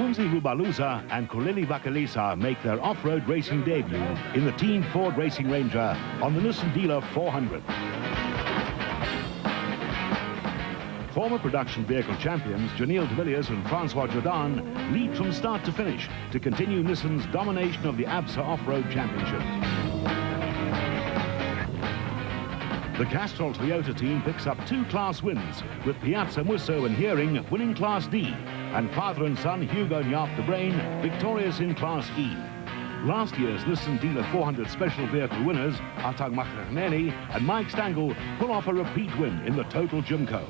Funzi Rubaluza and Kuleli Vakalisa make their off-road racing debut in the Team Ford Racing Ranger on the Nissan Dealer 400. Former production vehicle champions Janil de Villiers and Francois Jordan lead from start to finish to continue Nissan's domination of the ABSA Off-Road Championship. The Castrol Toyota team picks up 2 class wins, with Piazza Musso and Hearing winning Class D, and father and son Hugo and Jaap de Brain victorious in Class E. Last year's Nissan Dealer 400 special vehicle winners, Atang Makhaneni and Mike Stangl, pull off a repeat win in the Total Jimco.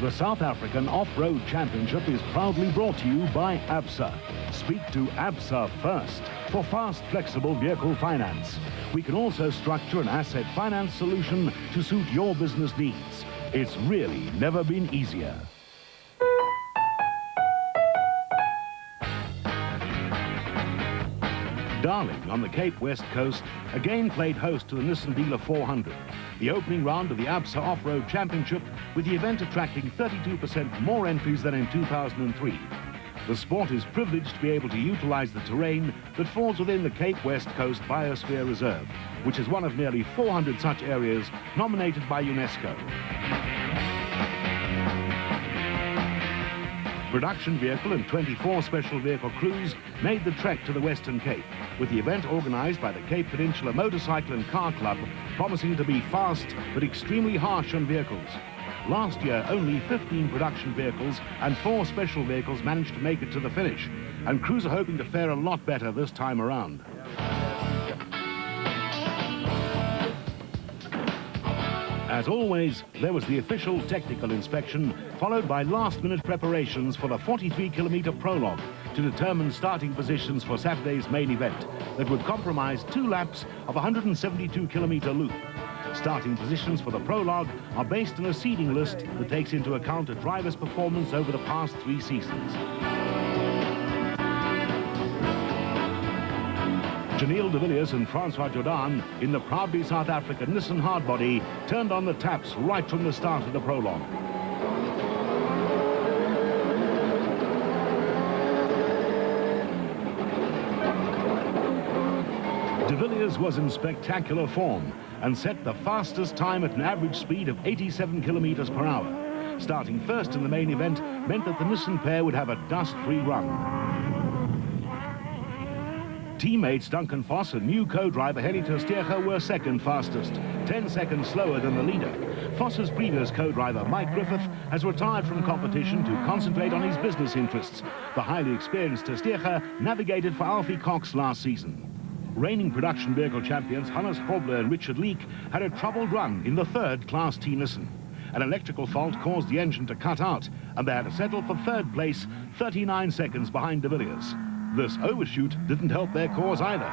The South African Off-Road Championship is proudly brought to you by ABSA. Speak to ABSA first for fast, flexible vehicle finance. We can also structure an asset finance solution to suit your business needs. It's really never been easier. Darling on the Cape West Coast again played host to the Nissan Dealer 400, the opening round of the ABSA Off-Road Championship, with the event attracting 32% more entries than in 2003. The sport is privileged to be able to utilize the terrain that falls within the Cape West Coast Biosphere Reserve, which is one of nearly 400 such areas nominated by UNESCO. Production vehicle and 24 special vehicle crews made the trek to the Western Cape, with the event organized by the Cape Peninsula Motorcycle and Car Club, promising to be fast but extremely harsh on vehicles. Last year, only 15 production vehicles and 4 special vehicles managed to make it to the finish, and crews are hoping to fare a lot better this time around. As always, there was the official technical inspection, followed by last-minute preparations for the 43-kilometer prologue to determine starting positions for Saturday's main event that would comprise 2 laps of a 172-kilometer loop. Starting positions for the prologue are based on a seeding list that takes into account a driver's performance over the past 3 seasons. Janil de Villiers and Francois Jordan, in the proudly South African Nissan hardbody, turned on the taps right from the start of the prologue. De Villiers was in spectacular form and set the fastest time at an average speed of 87 kilometers per hour. Starting first in the main event meant that the Nissan pair would have a dust-free run. Teammates Duncan Voss and new co-driver Heli ter Steege were second fastest, 10 seconds slower than the leader. Voss's previous co-driver Mike Griffith has retired from competition to concentrate on his business interests. The highly experienced ter Steege navigated for Alfie Cox last season. Reigning production vehicle champions Hannes Grobler and Richard Leek had a troubled run in the 3rd Class T Nissan. An electrical fault caused the engine to cut out, and they had to settle for 3rd place, 39 seconds behind de Villiers. This overshoot didn't help their cause either.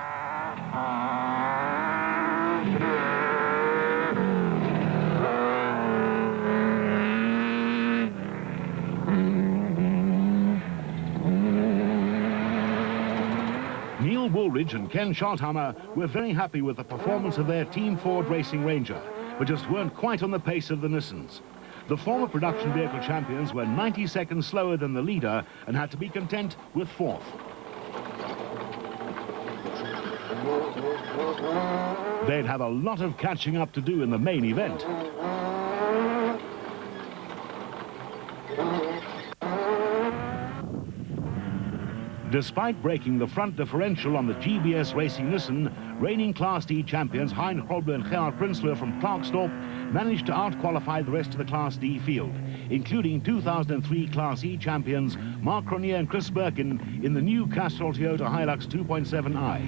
Neil Woolridge and Ken Schothammer were very happy with the performance of their Team Ford Racing Ranger, but just weren't quite on the pace of the Nissans. The former production vehicle champions were 90 seconds slower than the leader and had to be content with 4th. They'd have a lot of catching up to do in the main event. Despite breaking the front differential on the GBS Racing Nissan, reigning Class D champions Hein Grobler and Gerhard Prinsloo from Klerksdorp managed to out-qualify the rest of the Class D field, including 2003 Class E champions Mark Cronier and Chris Birkin in the new Castrol Toyota Hilux 2.7i.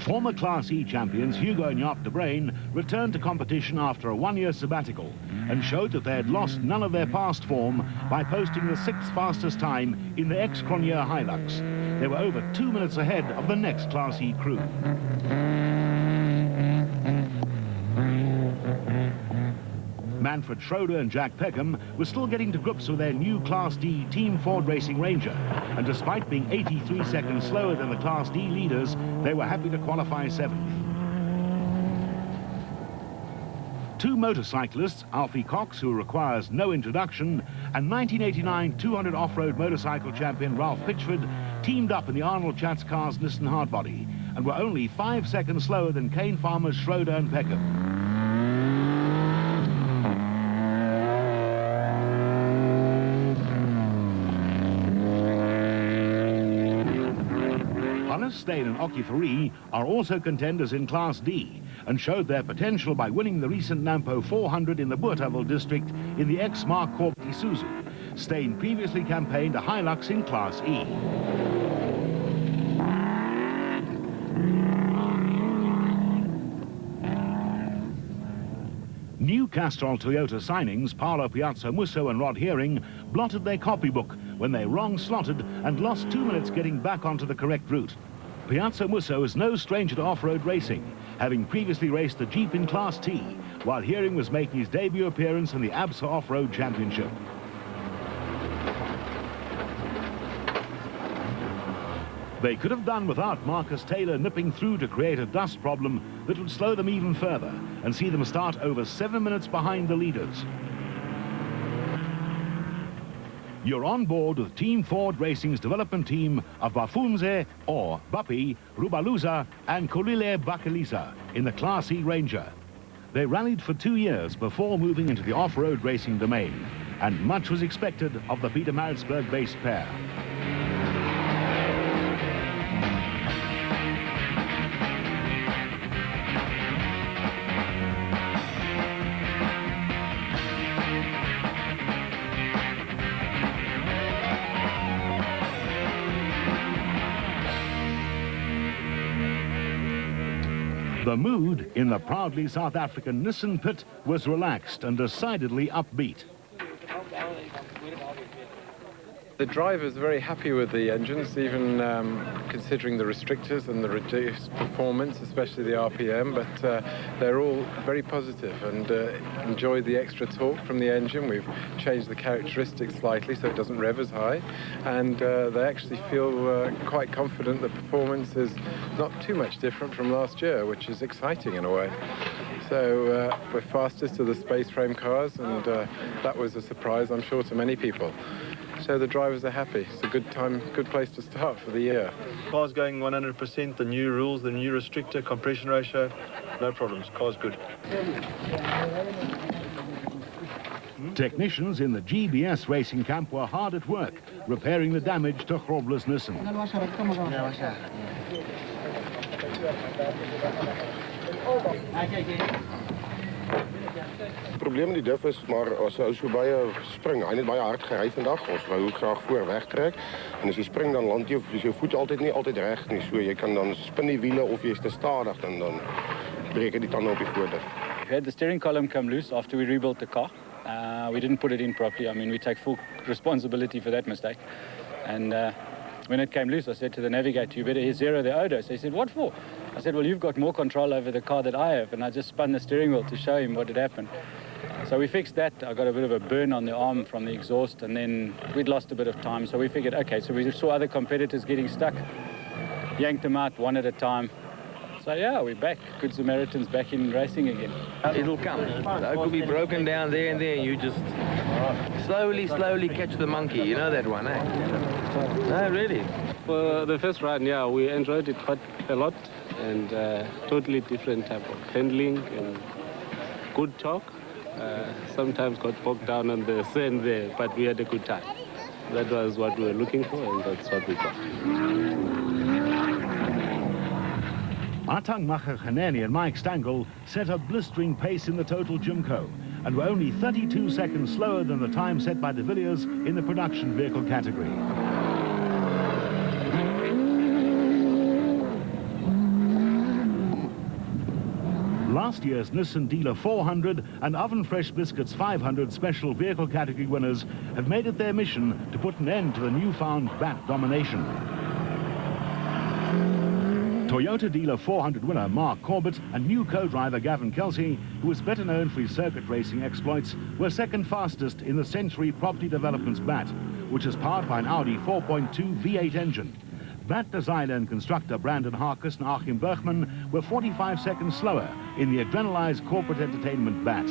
Former Class E champions Hugo and Jaap de Brain returned to competition after a 1-year sabbatical and showed that they had lost none of their past form by posting the 6th fastest time in the ex-Cronier Hilux. They were over 2 minutes ahead of the next Class E crew. Manfred Schroeder and Jack Peckham were still getting to grips with their new Class D Team Ford Racing Ranger, and despite being 83 seconds slower than the Class D leaders, they were happy to qualify 7th. Two motorcyclists, Alfie Cox, who requires no introduction, and 1989 200 off-road motorcycle champion Ralph Pitchford, teamed up in the Arnold Chatz Cars Nissan Hardbody and were only 5 seconds slower than Kane Farmer's Schroeder and Peckham. Stain and Occhi are also contenders in Class D and showed their potential by winning the recent Nampo 400 in the Boerthavel district in the ex-Mark Corp Isuzu. Stain previously campaigned a Hilux in Class E. New Castrol Toyota signings, Paolo Piazza Musso and Rod Hearing, blotted their copybook when they wrong-slotted and lost 2 minutes getting back onto the correct route. Piazza Musso is no stranger to off-road racing, having previously raced the Jeep in Class T, while Hearing was making his debut appearance in the ABSA Off-Road Championship. They could have done without Marcus Taylor nipping through to create a dust problem that would slow them even further and see them start over 7 minutes behind the leaders. You're on board with Team Ford Racing's development team of Bafunze, or Bapi, Rubaluza and Kolile Bakalisa in the Class E Ranger. They rallied for 2 years before moving into the off-road racing domain, and much was expected of the Pietermaritzburg-based pair. The mood in the proudly South African Nissan pit was relaxed and decidedly upbeat. The driver's very happy with the engines, even considering the restrictors and the reduced performance, especially the RPM, but they're all very positive and enjoy the extra torque from the engine. We've changed the characteristics slightly so it doesn't rev as high, and they actually feel quite confident the performance is not too much different from last year, which is exciting in a way. So we're fastest of the space frame cars, and that was a surprise, I'm sure, to many people. So the drivers are happy. It's a good time, good place to start for the year. Car's going 100%, the new rules, the new restrictor, compression ratio, no problems, car's good. Technicians in the GBS racing camp were hard at work, repairing the damage to Grobler's Nissan. Het probleem met die diff is, maar as hy so baie spring, hy het baie hard gery vandag, ons wou graag voor wegtrek, en as jy spring dan land jy voet altyd nie altyd reg nie, so jy kan dan spin die wiele of jy is te stadig, dan breek jy die tande op die voorder. We had the steering column come loose after we rebuilt the car. We didn't put it in properly. I mean, we take full responsibility for that mistake. And when it came loose, I said to the navigator, you better zero the odor. So he said, what for? I said, well, you've got more control over the car than I have. And I just spun the steering wheel to show him what had happened. So we fixed that. I got a bit of a burn on the arm from the exhaust, and then we'd lost a bit of time. So we figured, okay, so we saw other competitors getting stuck, yanked them out one at a time. So yeah, we're back. Good Samaritans back in racing again. It'll come. It could be broken down there and there. You just slowly catch the monkey. You know that one, eh? No, really. For the first run, yeah, we enjoyed it quite a lot, and totally different type of handling and good talk. Sometimes got bogged down on the sand there, but we had a good time. That was what we were looking for, and that's what we got. Atangmacher Geneni and Mike Stangl set a blistering pace in the total Jimco and were only 32 seconds slower than the time set by de Villiers in the production vehicle category. Last year's Nissan Dealer 400 and Oven Fresh Biscuits 500 special vehicle category winners have made it their mission to put an end to the newfound bat domination. Toyota Dealer 400 winner Mark Corbett and new co-driver Gavin Kelsey, who is better known for his circuit racing exploits, were second fastest in the Century Property Development's BAT, which is powered by an Audi 4.2 V8 engine. BAT designer and constructor Brandon Harkus and Achim Bergman were 45 seconds slower in the adrenalized corporate entertainment BAT.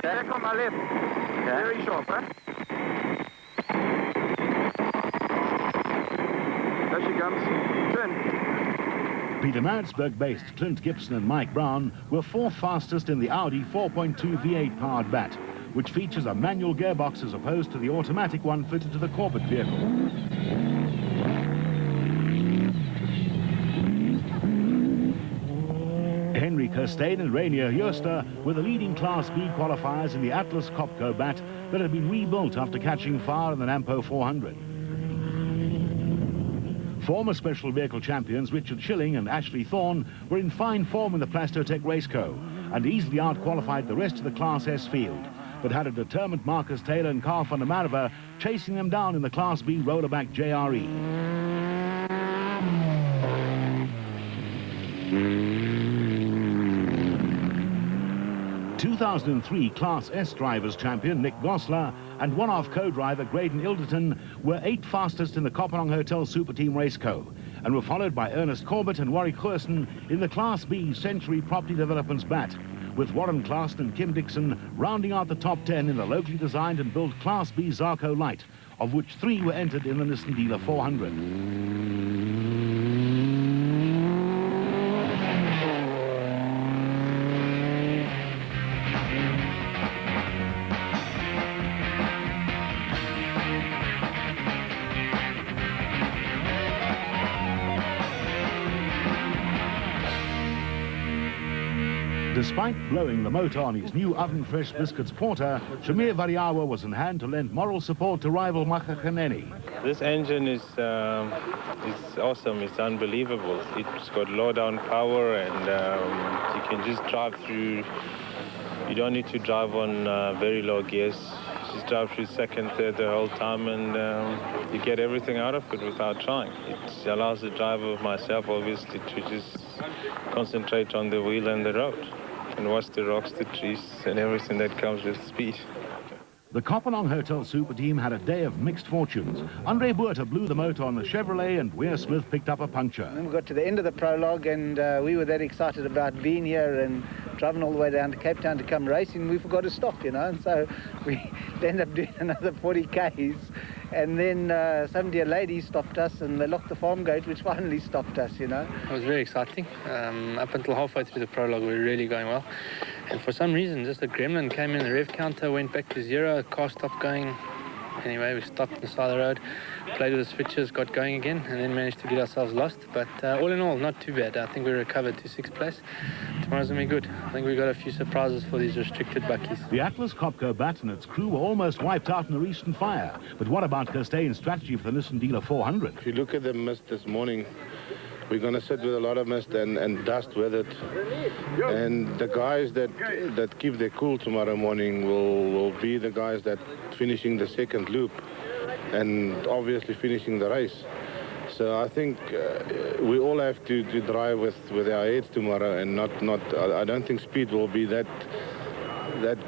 Back on my left. Very sharp, huh? There she comes. Turn. Peter Maritzburg-based Clint Gibson and Mike Brown were fourth fastest in the Audi 4.2 V8 powered BAT, which features a manual gearbox as opposed to the automatic one fitted to the Corbett vehicle. Henry Kirstein and Rainier Joester were the leading Class B qualifiers in the Atlas Copco BAT that had been rebuilt after catching fire in the Nampo 400. Former special vehicle champions Richard Schilling and Ashley Thorne were in fine form in the Plastotech Raceco and easily outqualified the rest of the Class S field, but had a determined Marcus Taylor and Carl van der Merwe chasing them down in the Class B rollerback JRE. 2003 Class S drivers champion Nick Gosler and one-off co-driver Graydon Ilderton were 8th fastest in the Kopenhagen Hotel Super Team Raceco and were followed by Ernest Corbett and Warwick Goosen in the Class B Century Property Development's BAT, with Warren Claassen and Kim Dixon rounding out the top 10 in the locally designed and built Class B Zarco Light, of which 3 were entered in the Nissan Dealer 400. Despite blowing the motor on his new oven-fresh biscuits porter, Shamir Variawa was in hand to lend moral support to rival Makhakaneni. This engine is awesome. It's unbelievable. It's got low-down power, and you can just drive through. You don't need to drive on very low gears. Just drive through second, third the whole time, and you get everything out of it without trying. It allows the driver, myself obviously, to just concentrate on the wheel and the road and watch the rocks, the trees, and everything that comes with speed. The Kopenhagen Hotel Super Team had a day of mixed fortunes. Andre Buerta blew the motor on the Chevrolet and Weir Smith picked up a puncture. And then we got to the end of the prologue and we were that excited about being here and driving all the way down to Cape Town to come racing. We forgot to stop, you know, and so we ended up doing another 40 Ks. And then suddenly a lady stopped us and they locked the farm gate, which finally stopped us, you know. It was very exciting. Up until halfway through the prologue, we were really going well. And for some reason, just a gremlin came in, the rev counter went back to 0, the car stopped going. Anyway, we stopped on the side of the road, played with the switches, got going again, and then managed to get ourselves lost. But all in all, not too bad. I think we recovered to 6th place. Tomorrow's going to be good. I think we've got a few surprises for these restricted buckies. The Atlas Copco BAT and its crew were almost wiped out in a recent fire. But what about Kirstein's strategy for the Nissan Dealer 400? If you look at the mist this morning, we're going to sit with a lot of mist and dust with it. And the guys that keep their cool tomorrow morning will be the guys that finishing the second loop and obviously finishing the race. So I think we all have to drive with our heads tomorrow and not I don't think speed will be that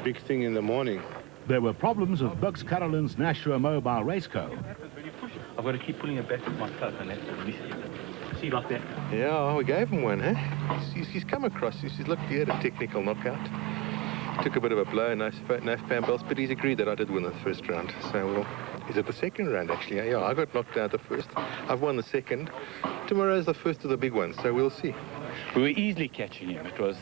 big thing in the morning. There were problems with Bucks Carolyn's Nashua Mobile Raceco. I've got to keep pulling it back with my club and that's release it. See, like that? Yeah, we gave him one, eh? He's come across. He's looked, he had a technical knockout. Took a bit of a blow, nice fan belts, but he's agreed that I did win the first round. So, well, is it the second round, actually? Yeah, I got knocked out the first. I've won the second. Tomorrow's the first of the big ones, so we'll see. We were easily catching him. It was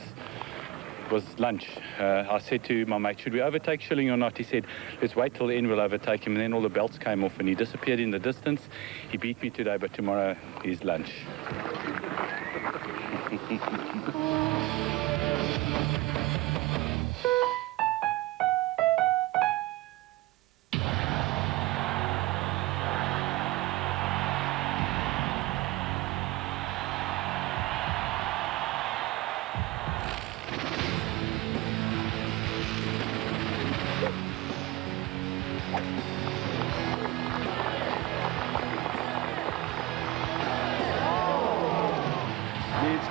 lunch. I said to my mate, should we overtake Schilling or not? He said, let's wait till the end, we'll overtake him. And then all the belts came off and he disappeared in the distance. He beat me today, but tomorrow is lunch.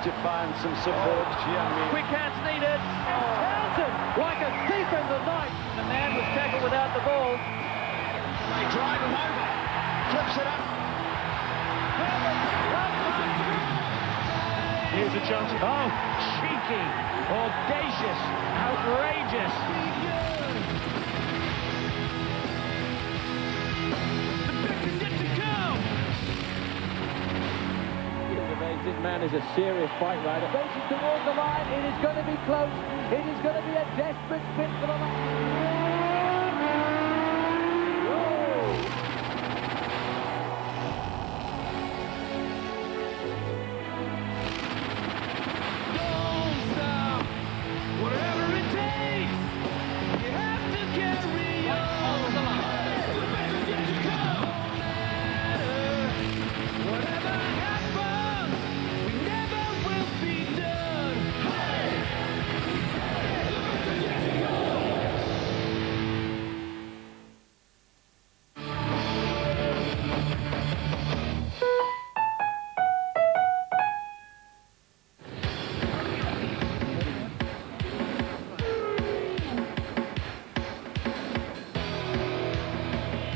to find some support. Quick hands needed. Townsend, like a thief in the night. The man was tackled without the ball. They drive him over. Flips it up. Here's a chance. Oh, cheeky, audacious, outrageous. This man is a serious fight rider. Racing towards the line. It is going to be close. It is going to be a desperate spin for the line.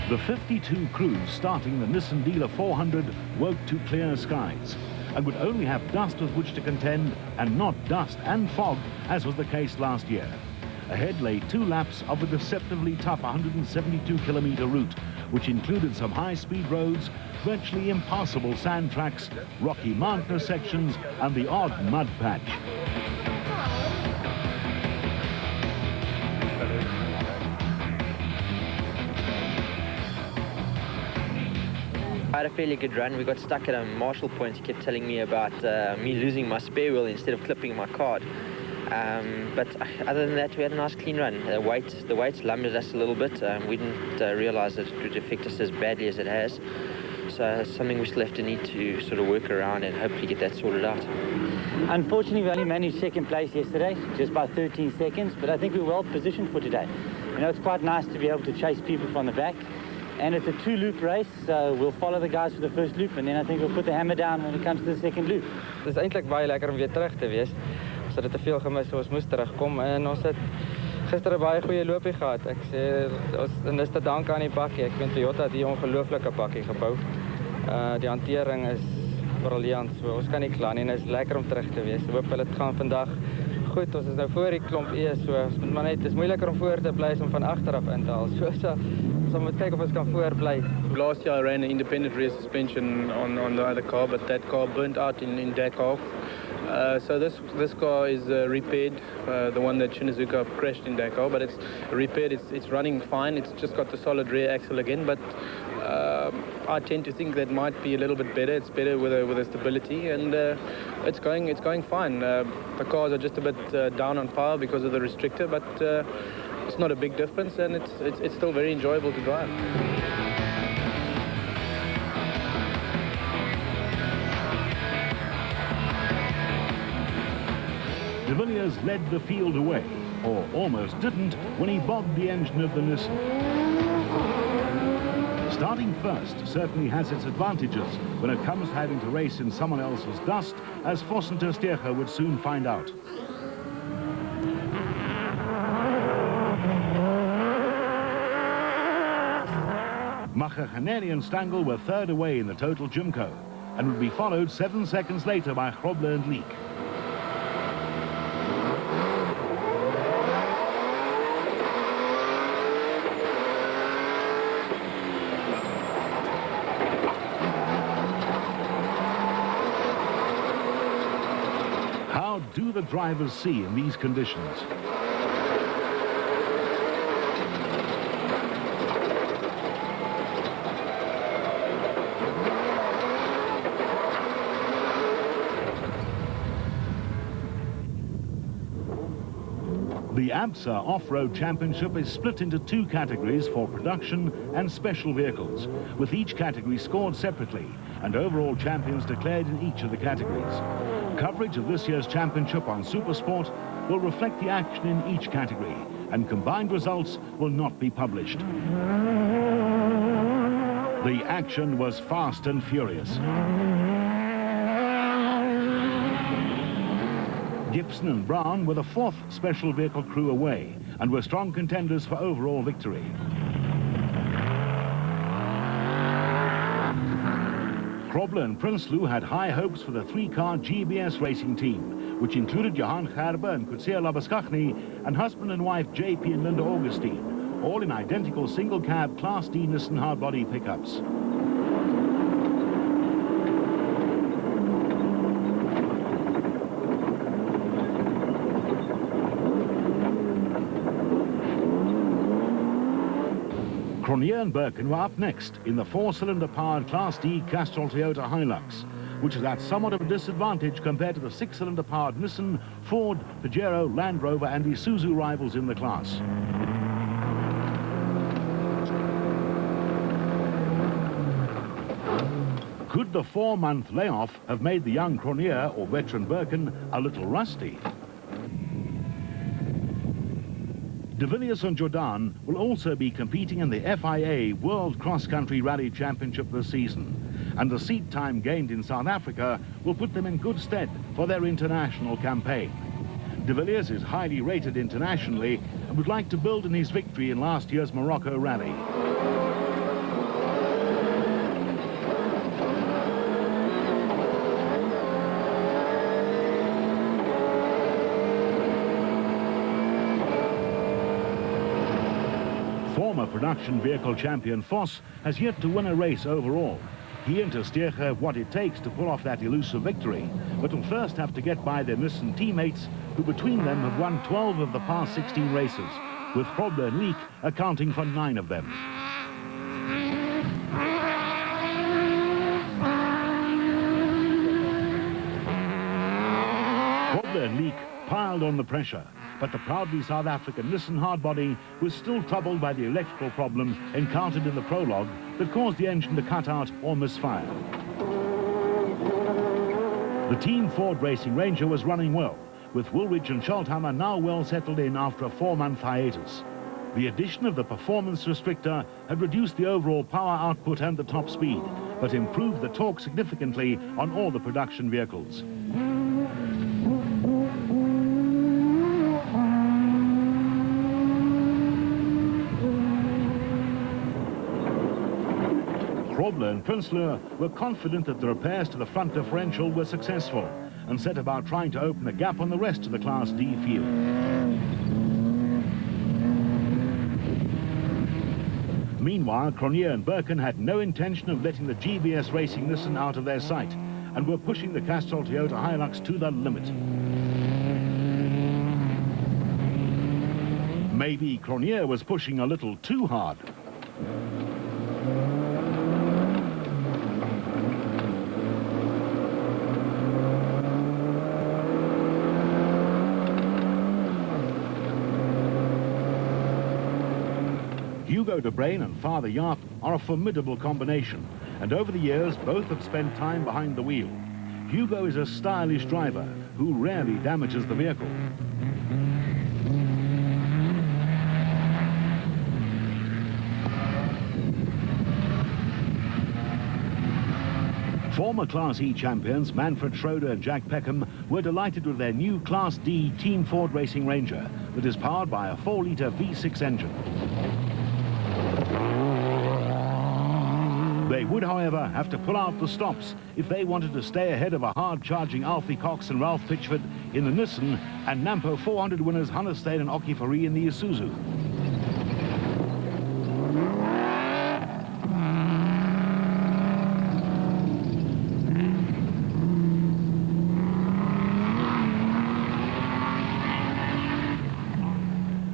The 52 crews starting the Nissan Dealer 400 woke to clear skies and would only have dust with which to contend and not dust and fog as was the case last year. Ahead lay 2 laps of a deceptively tough 172-kilometer route, which included some high-speed roads, virtually impassable sand tracks, rocky mountainous sections and the odd mud patch. I had a fairly good run. We got stuck at a Marshall point. He kept telling me about me losing my spare wheel instead of clipping my card. But other than that, we had a nice clean run. The weights lumbered us a little bit. We didn't realise that it would affect us as badly as it has. So it's something we still have to need to sort of work around and hopefully get that sorted out. Unfortunately, we only managed second place yesterday, just by 13 seconds, but I think we're well positioned for today. You know, it's quite nice to be able to chase people from the back. And it's a 2-loop race, so we'll follow the guys for the first loop, and then I think we'll put the hammer down when it comes to the second loop. Het is eintlik baie lekker om weer terug te wees. Ons het te veel gemis, so ons moes terugkom en ons het gister 'n baie goeie loopie gehad. Ek sê ons is te dank aan die bakkie. Ek weet Toyota het hier 'n ongelooflike bakkie gebou. Die hantering is briljant. So ons kan nie kla nie en dit is lekker om terug te wees. Hoop hulle gaan vandag goed. Ons is nou voor die klomp so ons moet maar net, dit is moeiliker om voor te bly as om van agteraf in te haal. So we kyk of ons kan voorbly. Last year I ran an independent rear suspension on the other car, but that car burnt out in Dakar. So this car is repaired, the one that Shinizuka crashed in Dakar, but it's repaired. It's running fine. It's just got the solid rear axle again, but I tend to think that might be a little bit better. It's better with a stability, and it's going fine. The cars are just a bit down on power because of the restrictor, but it's not a big difference, and it's still very enjoyable to drive. De Villiers led the field away, or almost didn't, when he bogged the engine of the Nissan. Starting first certainly has its advantages when it comes to having to race in someone else's dust, as Vossen ter Steege would soon find out. Machaganeri and Stangl were third away in the total Jimco, and would be followed 7 seconds later by Grobler and Leek. How do the drivers see in these conditions? The ABSA Off-Road Championship is split into 2 categories for production and special vehicles, with each category scored separately and overall champions declared in each of the categories. Coverage of this year's championship on Supersport will reflect the action in each category, and combined results will not be published. The action was fast and furious. Gibson and Brown were the fourth special vehicle crew away and were strong contenders for overall victory. Krobler and Prinsloo had high hopes for the three-car GBS racing team, which included Johan Gerber and Kutsia Labaskachny and husband and wife JP and Linda Augustine, all in identical single-cab Class D Nissan hardbody pickups. Cronier and Birkin were up next in the four-cylinder powered Class D Castrol Toyota Hilux, which is at somewhat of a disadvantage compared to the six-cylinder powered Nissan, Ford, Pajero, Land Rover and Isuzu rivals in the class. Could the 4-month layoff have made the young Cronier or veteran Birkin a little rusty? De Villiers and Jordan will also be competing in the FIA World Cross Country Rally Championship this season, and the seat time gained in South Africa will put them in good stead for their international campaign. De Villiers is highly rated internationally and would like to build on his victory in last year's Morocco Rally. Former production vehicle champion Vos has yet to win a race overall. He and Tersteeg have what it takes to pull off that elusive victory, but will first have to get by their Nissan teammates, who between them have won 12 of the past 16 races, with Krobler and Leek accounting for 9 of them. Krobler and Leek piled on the pressure, but the proudly South African Nissan hardbody was still troubled by the electrical problems encountered in the prologue that caused the engine to cut out or misfire. The Team Ford Racing Ranger was running well, with Woolwich and Scholthammer now well settled in after a 4-month hiatus. The addition of the performance restrictor had reduced the overall power output and the top speed, but improved the torque significantly on all the production vehicles. Krobler and Prinsloo were confident that the repairs to the front differential were successful and set about trying to open a gap on the rest of the Class D field. Meanwhile, Cronier and Birkin had no intention of letting the GBS Racing Nissan out of their sight and were pushing the Castrol Toyota Hilux to the limit. Maybe Cronier was pushing a little too hard. Hugo de Bruin and Father Jaap are a formidable combination, and over the years both have spent time behind the wheel. Hugo is a stylish driver who rarely damages the vehicle. Former Class E champions Manfred Schroeder and Jack Peckham were delighted with their new Class D Team Ford Racing Ranger that is powered by a 4-litre V6 engine. They would, however, have to pull out the stops if they wanted to stay ahead of a hard-charging Alfie Cox and Ralph Pitchford in the Nissan and Nampo 400 winners Hannestein and Oki Fari in the Isuzu.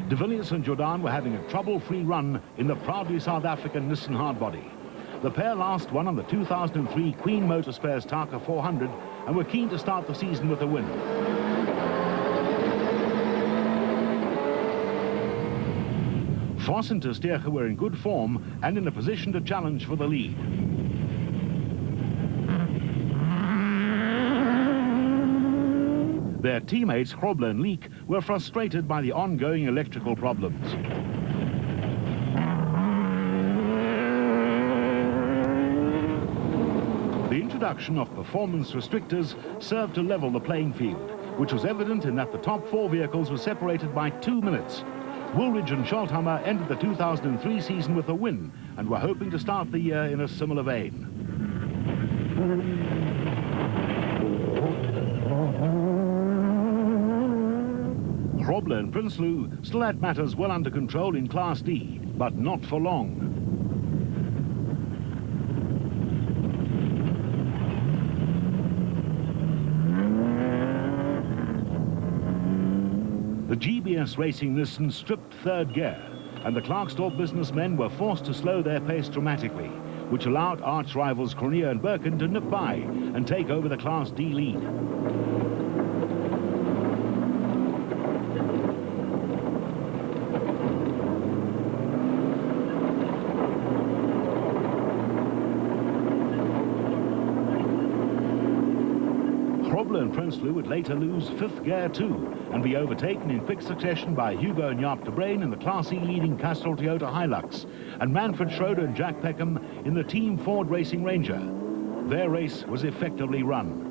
De Villiers and Jordan were having a trouble-free run in the proudly South African Nissan hardbody. The pair last won on the 2003 Queen Motorspares Tarka 400 and were keen to start the season with a win. Vos and Tersteeg were in good form and in a position to challenge for the lead. Their teammates, Krobler and Leek, were frustrated by the ongoing electrical problems. The introduction of performance restrictors served to level the playing field, which was evident in that the top 4 vehicles were separated by 2 minutes. Woolridge and Scholthammer ended the 2003 season with a win and were hoping to start the year in a similar vein. Grobler and Prinsloo still had matters well under control in Class D, but not for long. The GBS Racing Nissan stripped 3rd gear, and the Clarksdorp businessmen were forced to slow their pace dramatically, which allowed arch rivals Cronje and Birkin to nip by and take over the Class D lead. And Prinsloo would later lose 5th gear too and be overtaken in quick succession by Hugo and Jaap de Bruin in the Class E leading Castrol Toyota Hilux and Manfred Schroeder and Jack Peckham in the Team Ford Racing Ranger. Their race was effectively run.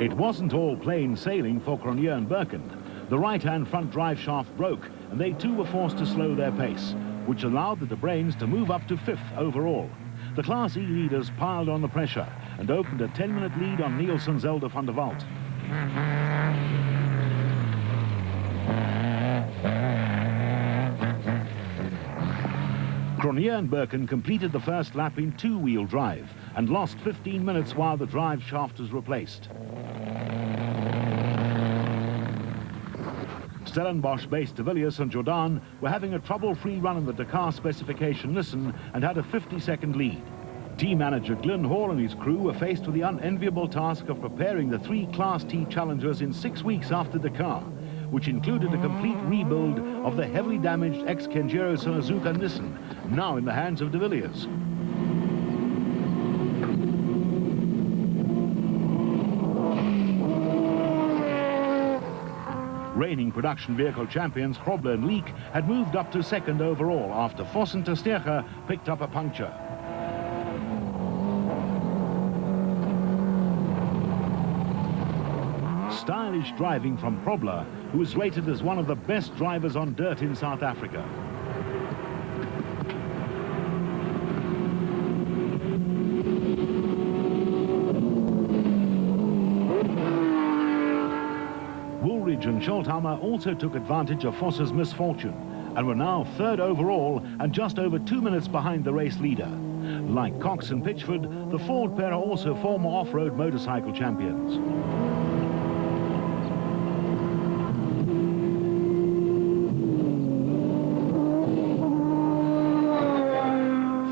It wasn't all plain sailing for Cronje and Birkin. The right-hand front drive shaft broke, and they too were forced to slow their pace, which allowed the de Bruins to move up to 5th overall. The Class E leaders piled on the pressure and opened a 10-minute lead on Nielsen's Zelda van der Walt. Cronje and Birkin completed the first lap in 2-wheel drive and lost 15 minutes while the drive shaft was replaced. Stellenbosch-based de Villiers and Jordan were having a trouble-free run in the Dakar specification Nissan and had a 50-second lead. Team manager Glyn Hall and his crew were faced with the unenviable task of preparing the 3 Class T challengers in 6 weeks after Dakar, which included a complete rebuild of the heavily damaged ex-Kenjiro Sonozuka Nissan, now in the hands of de Villiers. Reigning production vehicle champions Grobler and Leek had moved up to 2nd overall after Vos and Tersteger picked up a puncture. Stylish driving from Grobler, who is rated as one of the best drivers on dirt in South Africa. Woolridge and Scholthammer also took advantage of Vos's misfortune and were now 3rd overall and just over 2 minutes behind the race leader. Like Cox and Pitchford, the Ford pair are also former off-road motorcycle champions.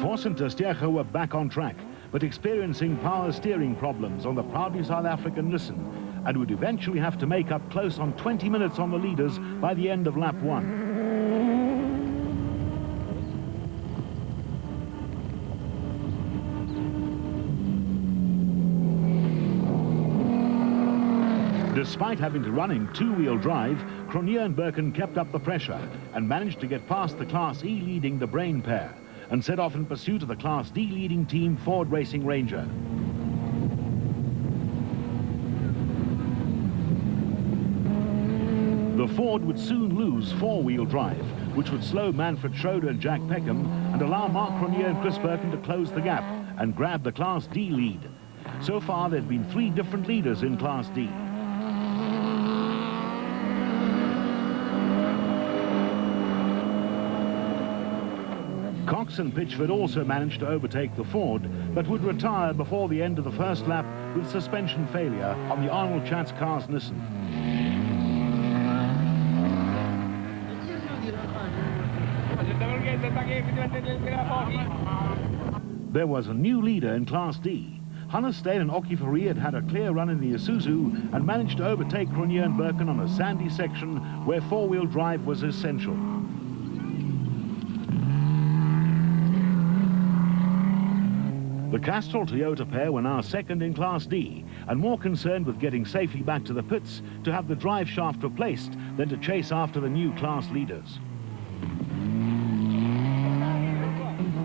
Vos and Tersteger were back on track, but experiencing power steering problems on the proudly South African Nissan, and would eventually have to make up close on 20 minutes on the leaders by the end of lap 1. Despite having to run in 2-wheel drive, Cronje and Birkin kept up the pressure and managed to get past the Class E leading the Brain pair and set off in pursuit of the Class D leading Team Ford Racing Ranger. The Ford would soon lose 4-wheel drive, which would slow Manfred Schroeder and Jack Peckham and allow Mark Cronje and Chris Birkin to close the gap and grab the Class D lead. So far, there'd been 3 different leaders in Class D. Cox and Pitchford also managed to overtake the Ford, but would retire before the end of the first lap with suspension failure on the Arnold Schatz car's Nissan. There was a new leader in Class D. Hannes Steen and Okkie Fourie had a clear run in the Isuzu and managed to overtake Cronje and Birkin on a sandy section where 4-wheel drive was essential. The Castrol Toyota pair were now second in Class D and more concerned with getting safely back to the pits to have the drive shaft replaced than to chase after the new class leaders.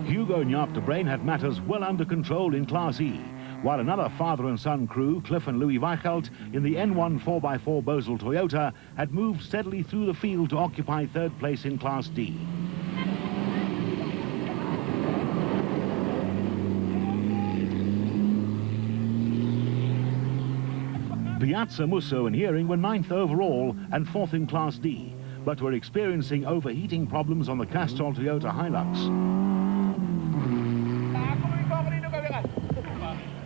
Hugo and Jaap de Bruin had matters well under control in Class E, while another father and son crew, Cliff and Louis Weichelt, in the N1 4x4 Bosel Toyota, had moved steadily through the field to occupy third place in Class D. Piazza, Musso and Hearing were 9th overall and 4th in Class D, but were experiencing overheating problems on the Castrol Toyota Hilux.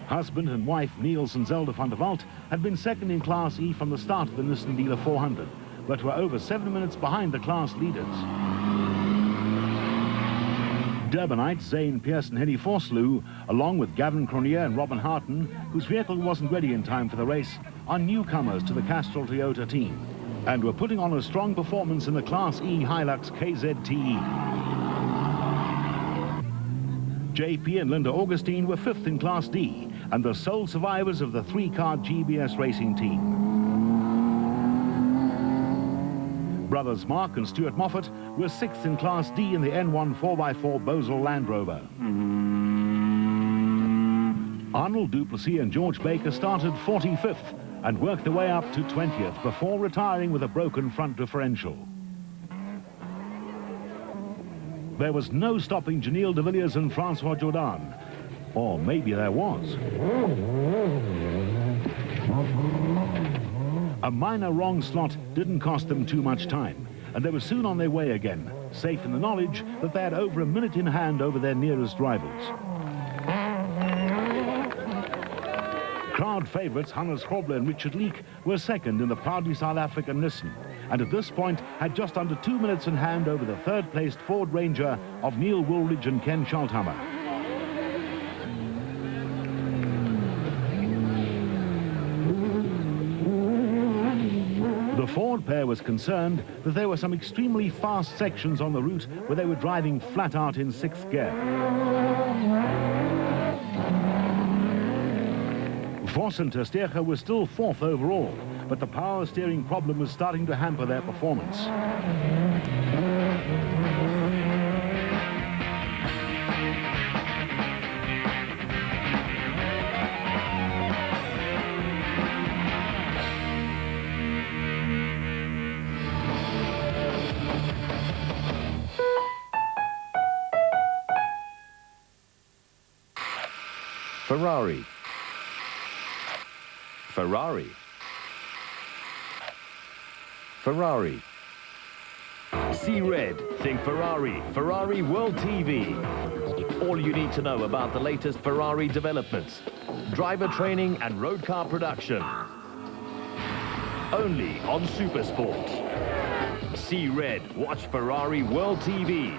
Husband and wife Niels and Zelda van der Walt had been second in Class E from the start of the Nissan Dealer 400, but were over 7 minutes behind the class leaders. Durbanites Zane Pierce and Henny Forsloo, along with Gavin Cronier and Robin Harton, whose vehicle wasn't ready in time for the race, are newcomers to the Castrol Toyota team and were putting on a strong performance in the Class E Hilux KZTE. JP and Linda Augustine were 5th in Class D and the sole survivors of the 3-car GBS racing team. Brothers Mark and Stuart Moffat were 6th in Class D in the N1 4x4 Bosel Land Rover. Arnold Duplessis and George Baker started 45th and worked their way up to 20th before retiring with a broken front differential. There was no stopping Janelle de Villiers and Francois Jourdan. Or maybe there was. A minor wrong slot didn't cost them too much time, and they were soon on their way again, safe in the knowledge that they had over a minute in hand over their nearest rivals. Crowd favourites Hannes Grobler and Richard Leek were second in the proudly South African Nissan, and at this point had just under 2 minutes in hand over the third-placed Ford Ranger of Neil Woolridge and Ken Schalthammer. The Ford pair was concerned that there were some extremely fast sections on the route where they were driving flat out in 6th gear. Voss and Tersteger were still 4th overall, but the power steering problem was starting to hamper their performance. Ferrari. Ferrari. Ferrari. See red, think Ferrari. Ferrari World TV. All you need to know about the latest Ferrari developments, driver training and road car production. Only on Supersport. See red, watch Ferrari World TV.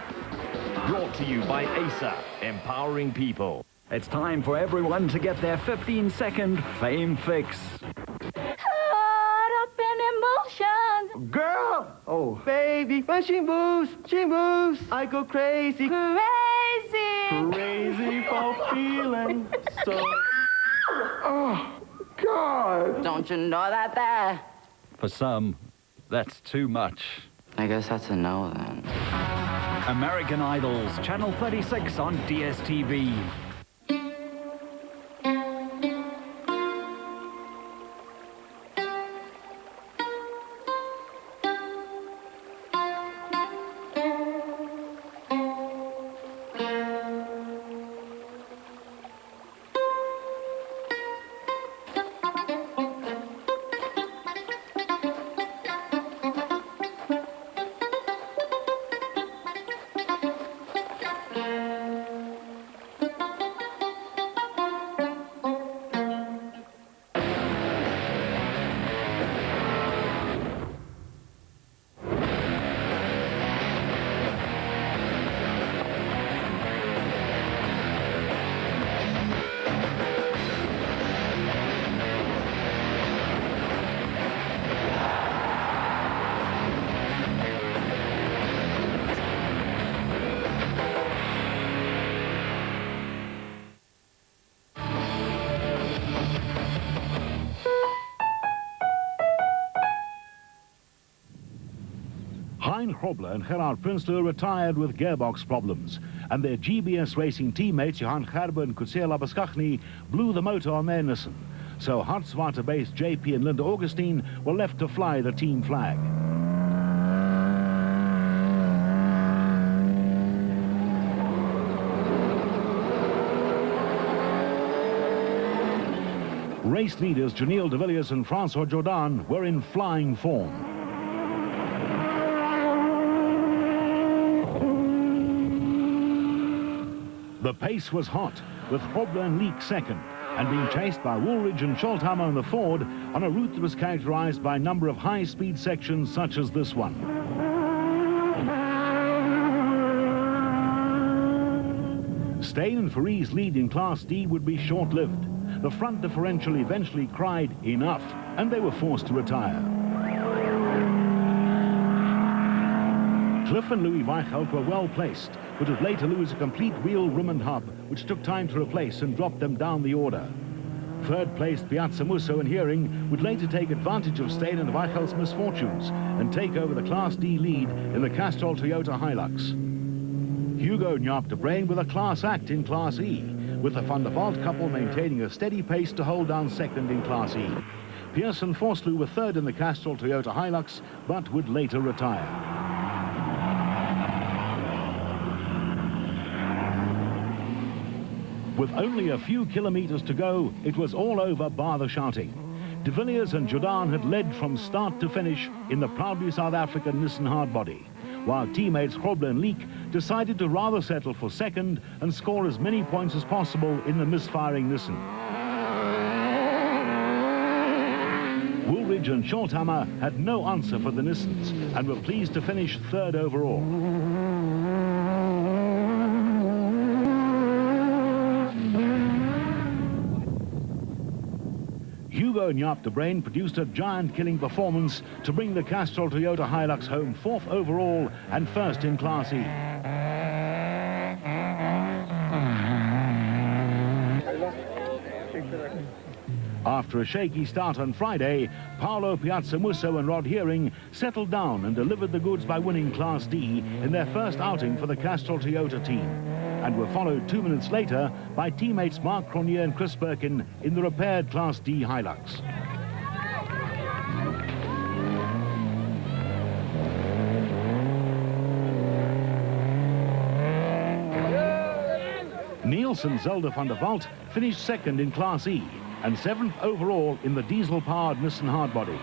Brought to you by ASA, empowering people. It's time for everyone to get their 15-second fame fix. Caught up in emotion. Girl! Oh, baby, when she moves, I go crazy. Crazy. Crazy for feeling so... Oh, God! Don't you know that there? For some, that's too much. I guess that's a no then. American Idols, Channel 36 on DSTV. Hein Grobler and Gerard Prinsloo retired with gearbox problems, and their GBS Racing teammates Johan Gerber and Kusea Labaskachny blew the motor on their Nissan. So Hartswater-based JP and Linda Augustine were left to fly the team flag. Race leaders Janelle de Villiers and Francois Jourdan were in flying form. The pace was hot, with Grobler and Leek second, and being chased by Woolridge and Scholthammer and the Ford on a route that was characterized by a number of high-speed sections such as this one. Steyn and Ferrie's lead in Class D would be short-lived. The front differential eventually cried enough, and they were forced to retire. Cliff and Louis Weichelt were well placed, but would later lose a complete wheel, rim and hub, which took time to replace and dropped them down the order. Third-placed Piazza Musso and Hearing would later take advantage of Steyn and Weichelt's misfortunes and take over the Class D lead in the Castrol Toyota Hilux. Hugo Nyaap de Bruin with a class act in Class E, with the Van der Walt couple maintaining a steady pace to hold down second in Class E. Pearson Vosloo were third in the Castrol Toyota Hilux, but would later retire. With only a few kilometers to go, it was all over bar the shouting. De Villiers and Jourdan had led from start to finish in the proudly South African Nissan hardbody, while teammates Grobler and Leek decided to rather settle for second and score as many points as possible in the misfiring Nissan. Woolridge and Scholthammer had no answer for the Nissans and were pleased to finish third overall. Hugo Nyaap de Bruin produced a giant-killing performance to bring the Castrol Toyota Hilux home fourth overall and first in Class E. After a shaky start on Friday, Paolo Piazza Musso and Rod Hearing settled down and delivered the goods by winning Class D in their first outing for the Castrol Toyota team, and were followed 2 minutes later by teammates Mark Cronier and Chris Birkin in the repaired Class D Hilux. Nielsen Zelda van der Walt finished second in Class E and 7th overall in the diesel-powered Nissan hardbody.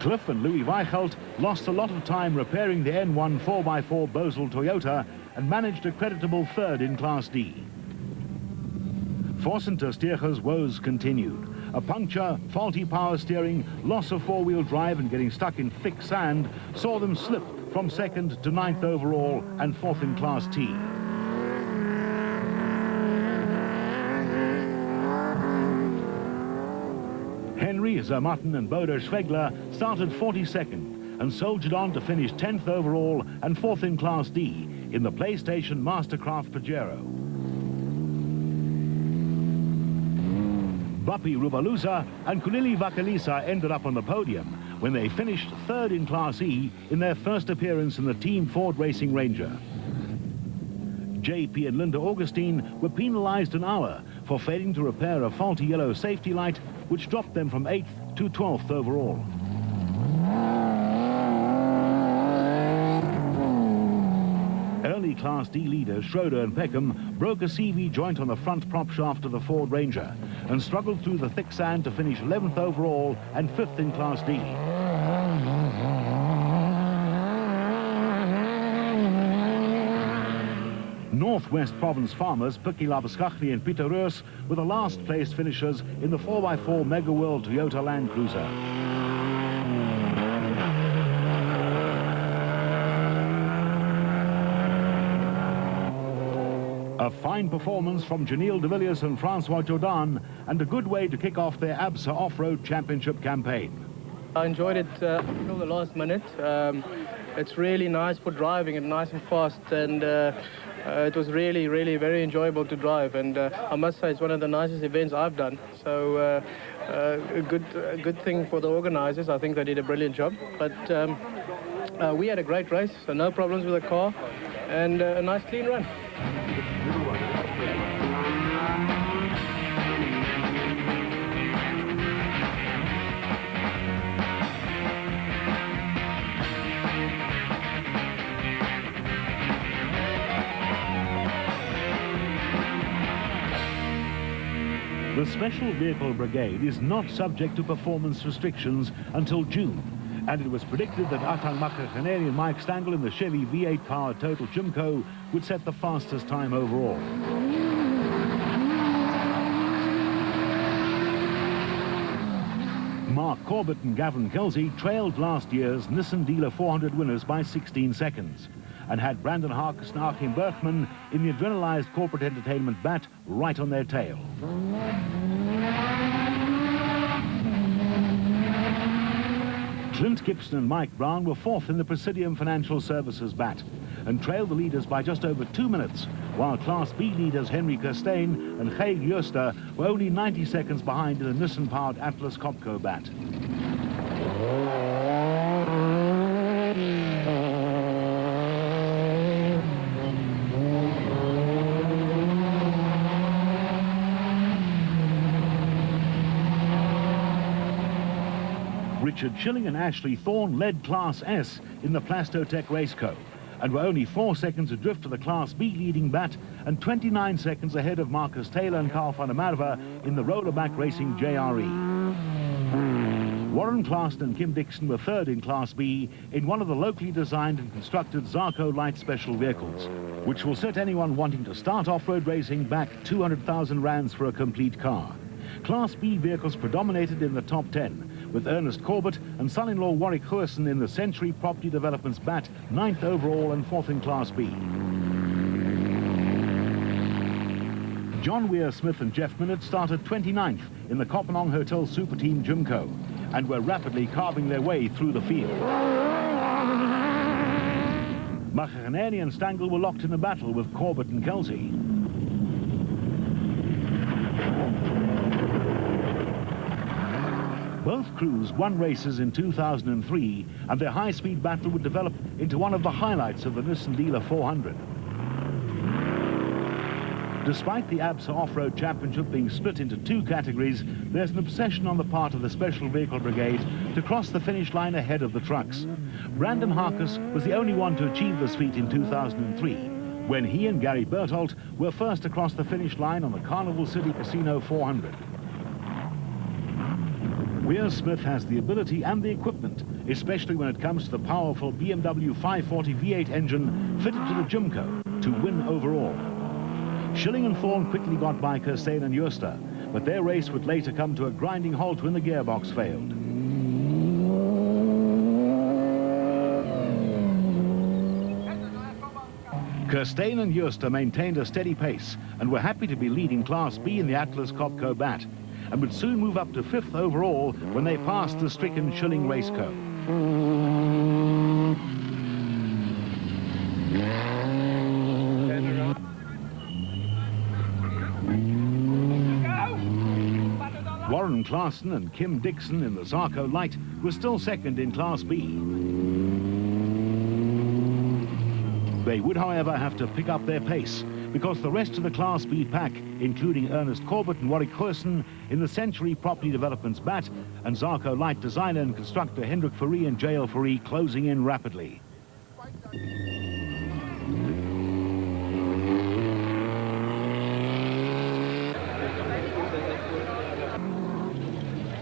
Cliff and Louis Weichelt lost a lot of time repairing the N1 4x4 Bosel Toyota and managed a creditable third in Class D. Voss and Tersteerger's woes continued. A puncture, faulty power steering, loss of four-wheel drive and getting stuck in thick sand saw them slip from second to 9th overall and 4th in Class T. Henry, Zermatten and Bodo Schwegler started 42nd and soldiered on to finish 10th overall and 4th in Class D in the PlayStation Mastercraft Pajero. Bapi Rubalusa and Kunili Vakalisa ended up on the podium when they finished third in Class E in their first appearance in the Team Ford Racing Ranger. JP and Linda Augustine were penalized an hour for failing to repair a faulty yellow safety light, which dropped them from 8th to 12th overall. Early Class D leaders Schroeder and Peckham broke a CV joint on the front prop shaft of the Ford Ranger and struggled through the thick sand to finish 11th overall and 5th in Class D. Northwest Province farmers Pikkie Labaskachny and Pieter Roos were the last place finishers in the 4x4 Mega World Toyota Land Cruiser. A fine performance from Janelle de Villiers and Francois Jourdan, and a good way to kick off their ABSA Off-Road Championship campaign. I enjoyed it until the last minute. it's really nice for driving and nice and fast, and it was really, really very enjoyable to drive, and I must say it's one of the nicest events I've done. So a good thing for the organizers. I think they did a brilliant job, but we had a great race, so no problems with the car, and a nice clean run. The Special Vehicle Brigade is not subject to performance restrictions until June, and it was predicted that Atang Makhakaneri and Mike Stangl in the Chevy V8 powered Total Jimco would set the fastest time overall. Mark Corbett and Gavin Kelsey trailed last year's Nissan Dealer 400 winners by 16 seconds and had Brandon Harkus and Achim Bergman in the adrenalized corporate entertainment bat right on their tail. Clint Gibson and Mike Brown were fourth in the Presidium Financial Services bat and trailed the leaders by just over 2 minutes, while Class B leaders Henry Kirstein and Geig Jooster were only 90 seconds behind in the Nissan-powered Atlas Copco bat. Richard Schilling and Ashley Thorne led Class S in the Plastotech Raceco and were only 4 seconds adrift to the Class B leading bat and 29 seconds ahead of Marcus Taylor and Carl van der Merwe in the Rollerback Racing JRE. Warren Claassen and Kim Dixon were third in Class B in one of the locally designed and constructed Zarco Light Special Vehicles, which will set anyone wanting to start off-road racing back 200,000 rands for a complete car. Class B vehicles predominated in the top 10, with Ernest Corbett and son-in-law Warwick Goosen in the Century Property Developments bat, 9th overall and 4th in Class B. John Weir-Smith and Jeff Minnett started 29th in the Kopenhagen Hotel Super Team Jimco and were rapidly carving their way through the field. Makhakaneri and Stangl were locked in a battle with Corbett and Kelsey. Both crews won races in 2003, and their high-speed battle would develop into one of the highlights of the Nissan Dealer 400. Despite the ABSA Off-Road Championship being split into 2 categories, there's an obsession on the part of the Special Vehicle Brigade to cross the finish line ahead of the trucks. Brandon Harkus was the only one to achieve this feat in 2003, when he and Gary Berthold were first across the finish line on the Carnival City Casino 400. Weir-Smith has the ability and the equipment, especially when it comes to the powerful BMW 540 V8 engine fitted to the Jimco, to win overall. Schilling and Thorne quickly got by Kirstein and Jooster, but their race would later come to a grinding halt when the gearbox failed. Kirstein and Jooster maintained a steady pace and were happy to be leading Class B in the Atlas Copco bat, and would soon move up to 5th overall when they passed the stricken Schilling Raceco. Warren Claassen and Kim Dixon in the Zarco Light were still second in Class B. They would, however, have to pick up their pace, because the rest of the Class B pack, including Ernest Corbett and Warwick Goosen in the Century Property Developments bat, and Zarco Light designer and constructor Hendrik Fourie and J.L. Fourie closing in rapidly.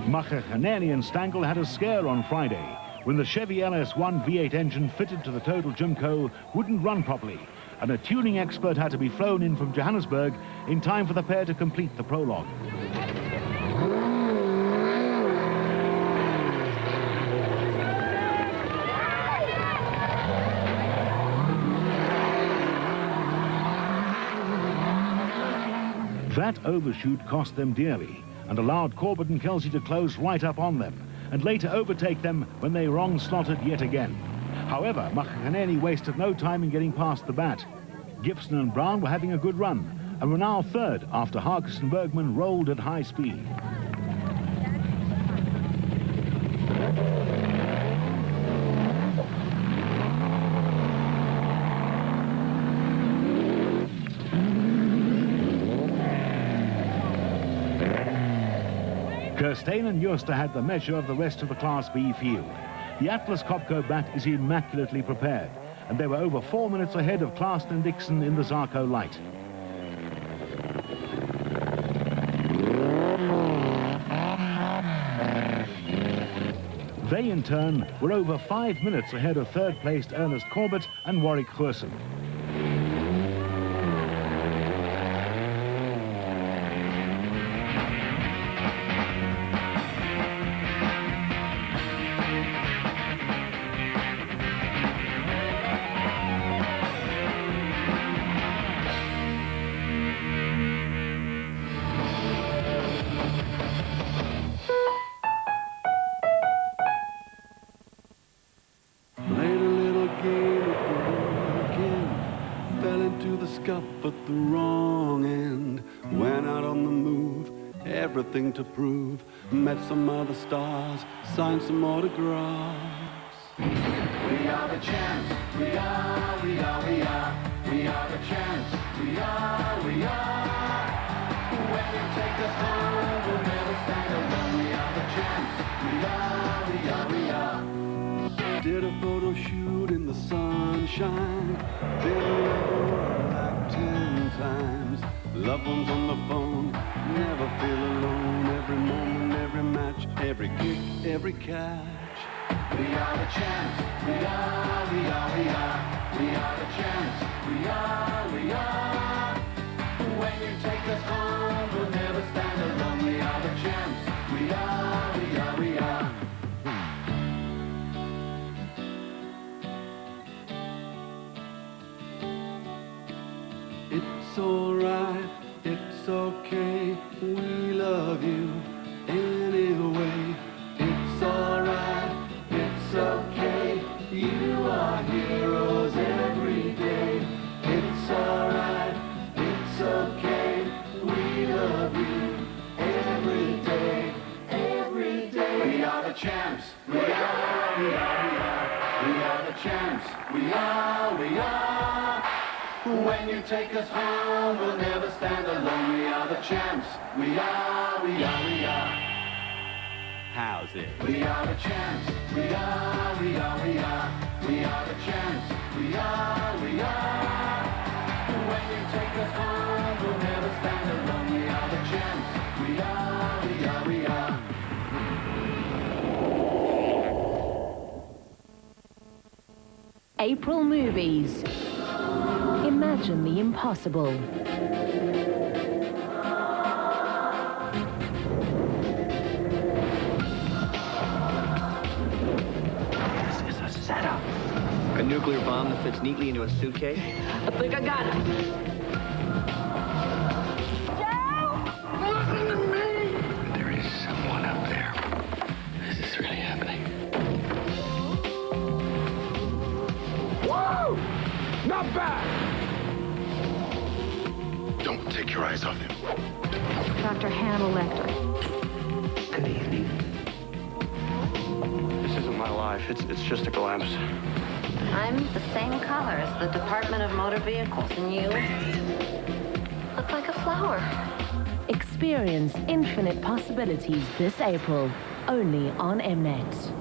Makhakaneri and Stangl had a scare on Friday when the Chevy LS1 V8 engine fitted to the Total Jimco wouldn't run properly, and a tuning expert had to be flown in from Johannesburg in time for the pair to complete the prologue. That overshoot cost them dearly and allowed Corbett and Kelsey to close right up on them and later overtake them when they wrong-slotted yet again. However, Makhaneni wasted no time in getting past the bat. Gibson and Brown were having a good run and were now third after Harkis and Bergman rolled at high speed. Kirstein and Joster had the measure of the rest of the Class B field. The Atlas Copco bat is immaculately prepared, and they were over 4 minutes ahead of Claassen and Dixon in the Zarco Light. They, in turn, were over 5 minutes ahead of third-placed Ernest Corbett and Warwick Goosen. Scuff at the wrong end, went out on the move, everything to prove, met some other stars, signed some autographs. We are the champs, we are, we are, we are, we are the champs, we are, we are. When you take us home, we'll never stand alone. We are the champs, we are, we are, we are. Did a photo shoot in the sunshine, been around like 10 times. Loved ones on the phone, never feel alone. Every moment, every match, every kick, every catch. We are the champs, we are, we are, we are. We are the champs, we are, we are. When you take us home, we'll never stand alone. We are the champs, we are, we are, we are. It's alright, it's okay, we love you anyway. It's alright, it's okay, you are heroes every day. It's alright, it's okay, we love you every day, every day. We are the champs, we are, we are, we are. We are the champs, we are, we are. When you take us home, we'll never stand alone. We are the champs, we are, we are, we are. How's it? We are the champs, we are, we are, we are. We are the champs, we are, we are. When you take us home, we'll never stand alone. We are the champs, we are, we are, we are. April Movies. Imagine the impossible. This is a setup. A nuclear bomb that fits neatly into a suitcase? I think I got it. Listen to me! There is someone up there. This is really happening. Whoa! Not bad! Don't take your eyes off him. Dr. Hannah Lecter. Good evening. This isn't my life. It's just a glimpse. I'm the same color as the Department of Motor Vehicles, and you look like a flower. Experience infinite possibilities this April, only on Mnet.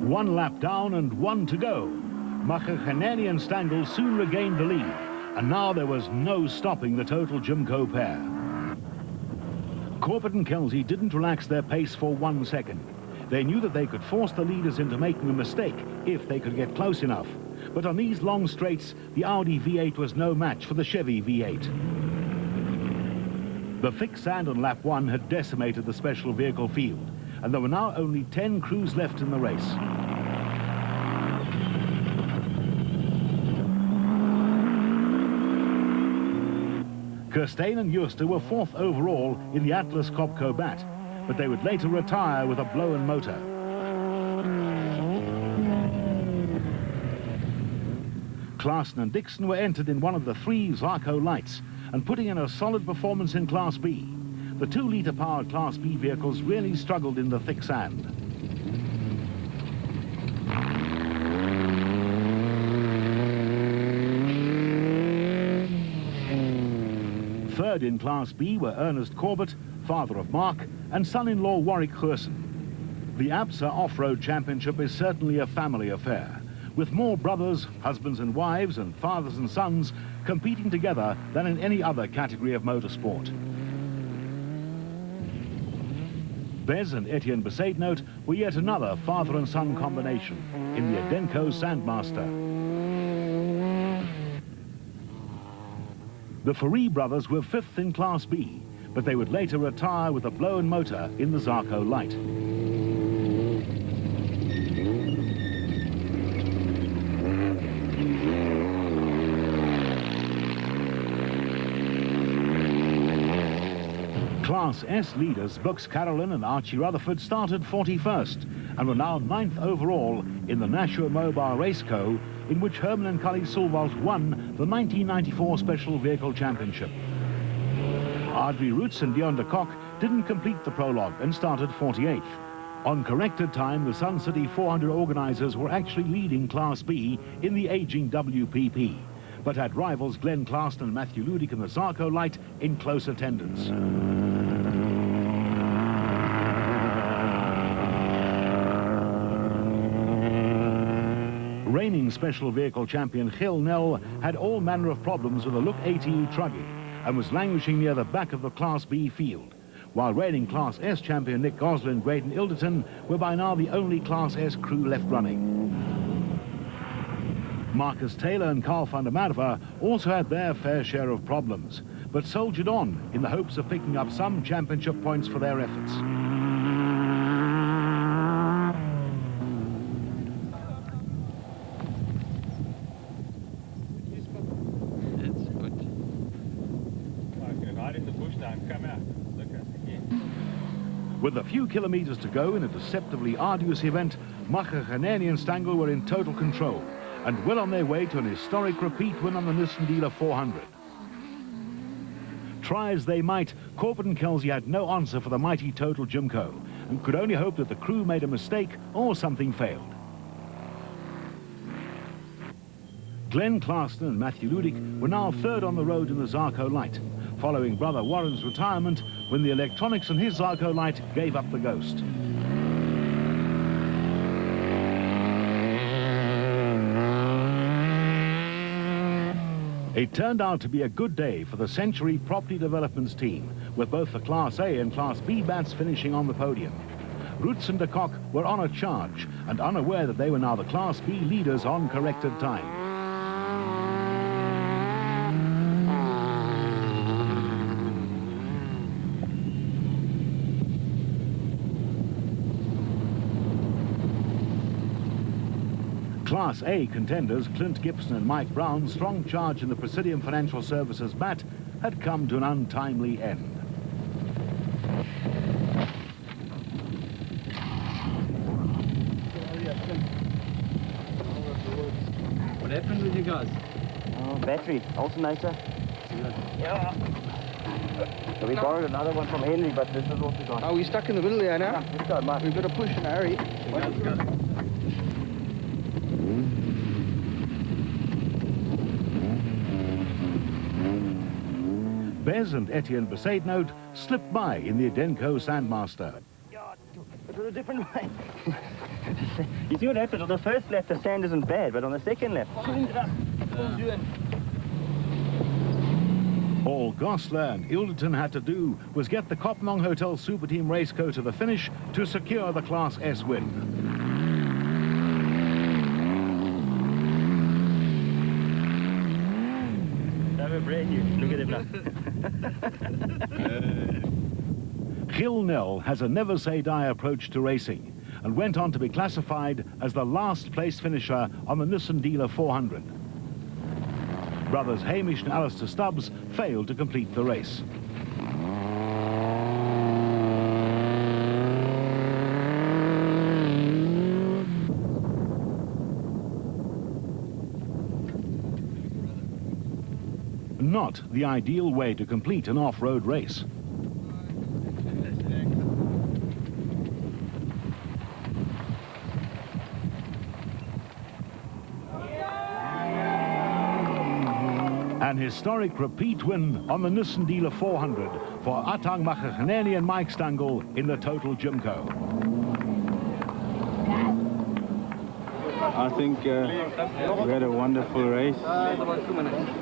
One lap down and one to go. Makhaneni and Stangl soon regained the lead, and now there was no stopping the total Jimco pair. Corbett and Kelsey didn't relax their pace for 1 second. They knew that they could force the leaders into making a mistake if they could get close enough. But on these long straights, the Audi V8 was no match for the Chevy V8. The thick sand on lap 1 had decimated the special vehicle field, and there were now only 10 crews left in the race. Kirstein and Juster were 4th overall in the Atlas Copco bat, but they would later retire with a blown motor. Klaassen and Dixon were entered in one of the 3 Zarco lights and putting in a solid performance in Class B. The 2-litre powered Class B vehicles really struggled in the thick sand. Third in Class B were Ernest Corbett, father of Mark, and son-in-law Warwick Gerson. The ABSA Off-Road Championship is certainly a family affair, with more brothers, husbands and wives, and fathers and sons competing together than in any other category of motorsport. Bez and Etienne Besaidnout were yet another father and son combination in the Edenco Sandmaster. The Ferree brothers were 5th in Class B, but they would later retire with a blown motor in the Zarco light. Class S leaders Brooks Carolyn and Archie Rutherford started 41st and were now 9th overall in the Nashua Mobile Race Co., in which Herman and Cully Sulwalt won the 1994 Special Vehicle Championship. Audrey Roots and Dion de Kock didn't complete the prologue and started 48th. On corrected time, the Sun City 400 organisers were actually leading Class B in the aging WPP, but had rivals Glenn Klaassen and Matthew Ludick in the Zarco light in close attendance. Reigning Special Vehicle champion Gil Nel had all manner of problems with a Look ATU truggy and was languishing near the back of the Class B field, while reigning Class S champion Nick Gosler and Graydon Ilderton were by now the only Class S crew left running. Marcus Taylor and Carl van der Merwe also had their fair share of problems, but soldiered on in the hopes of picking up some championship points for their efforts. With a few kilometers to go in a deceptively arduous event, Macher, Ganeni and Stangl were in total control and well on their way to an historic repeat win on the Nissan Dealer 400. Try as they might, Corbett and Kelsey had no answer for the mighty Total Jimco and could only hope that the crew made a mistake or something failed. Glenn Klaassen and Matthew Ludick were now 3rd on the road in the Zarco light, following brother Warren's retirement when the electronics in his Zarco light gave up the ghost. It turned out to be a good day for the Century Property Developments team, with both the Class A and Class B bats finishing on the podium. Roots and de Kock were on a charge and unaware that they were now the Class B leaders on corrected time. Class A contenders Clint Gibson and Mike Brown's strong charge in the Presidium Financial Services bat had come to an untimely end. What happened with you guys? Battery, alternator. Yeah. So we borrowed another one from Henry, but this is also gone. Are we stuck in the middle there now? Yeah, let's go, Mike. We've got to push in a hurry. Let's go. Bez and Etienne Besaidnout slipped by in the Edenco Sandmaster. It was a different way. You see what happens? On the first lap, the sand isn't bad, but on the second lap, cleaned it up. All Gosler and Ilderton had to do was get the Kopmong Hotel Super Team race car to the finish to secure the Class S win. Brand new. Look at him now. Gil Nel has a never-say-die approach to racing and went on to be classified as the last place finisher on the Nissan Dealer 400. Brothers Hamish and Alistair Stubbs failed to complete the race. Not the ideal way to complete an off-road race. An historic repeat win on the Nissan Dealer 400 for Atang Makhakaneni and Mike Stangl in the Total Jimco. I think we had a wonderful race.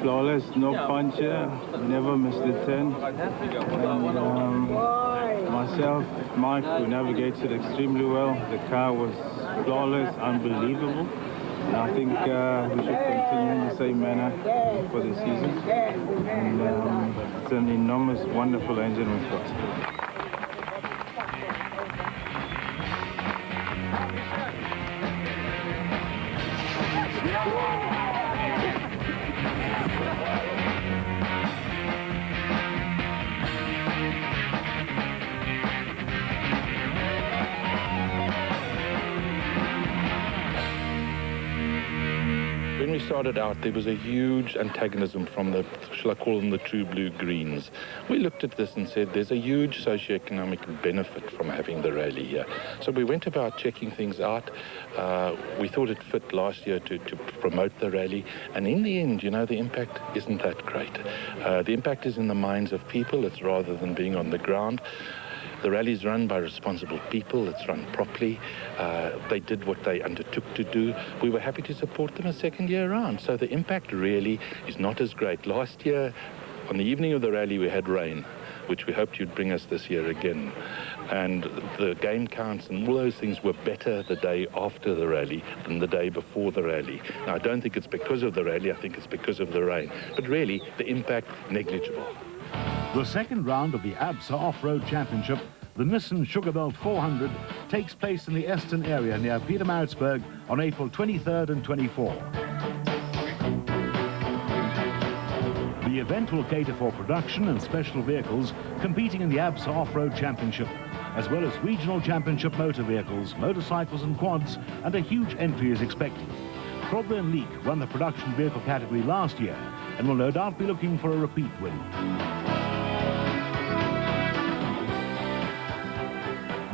Flawless, no puncture, never missed a turn. And myself, Mike, who navigated extremely well. The car was flawless, unbelievable. And I think we should continue in the same manner for the season. And it's an enormous, wonderful engine we've got. When we started out, there was a huge antagonism from the, shall I call them the true blue greens. We looked at this and said there's a huge socioeconomic benefit from having the rally here. So we went about checking things out. We thought it fit last year to promote the rally. And in the end, you know, the impact isn't that great. The impact is in the minds of people. It's rather than being on the ground. The rally is run by responsible people. It's run properly. They did what they undertook to do. We were happy to support them a second year around. So the impact really is not as great. Last year, on the evening of the rally, we had rain, which we hoped you'd bring us this year again. And the game counts and all those things were better the day after the rally than the day before the rally. Now, I don't think it's because of the rally. I think it's because of the rain. But really, the impact, negligible. The second round of the ABSA Off-Road Championship, the Nissan Sugarbelt 400, takes place in the Eston area near Pietermaritzburg on April 23rd and 24th. The event will cater for production and special vehicles competing in the ABSA Off-Road Championship, as well as regional championship motor vehicles, motorcycles and quads, and a huge entry is expected. Krobler and Leek won the production vehicle category last year and will no doubt be looking for a repeat win.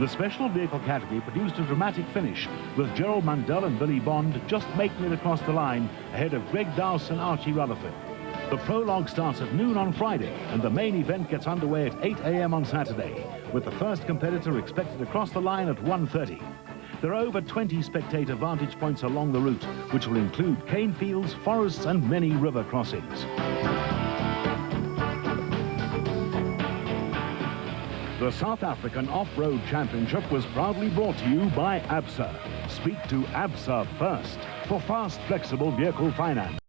The special vehicle category produced a dramatic finish, with Gerald Mundell and Billy Bond just making it across the line ahead of Greg Dowse and Archie Rutherford. The prologue starts at noon on Friday, and the main event gets underway at 8 a.m. on Saturday, with the first competitor expected across the line at 1:30. There are over 20 spectator vantage points along the route, which will include cane fields, forests, and many river crossings. The South African Off-Road Championship was proudly brought to you by ABSA. Speak to ABSA first for fast, flexible vehicle finance.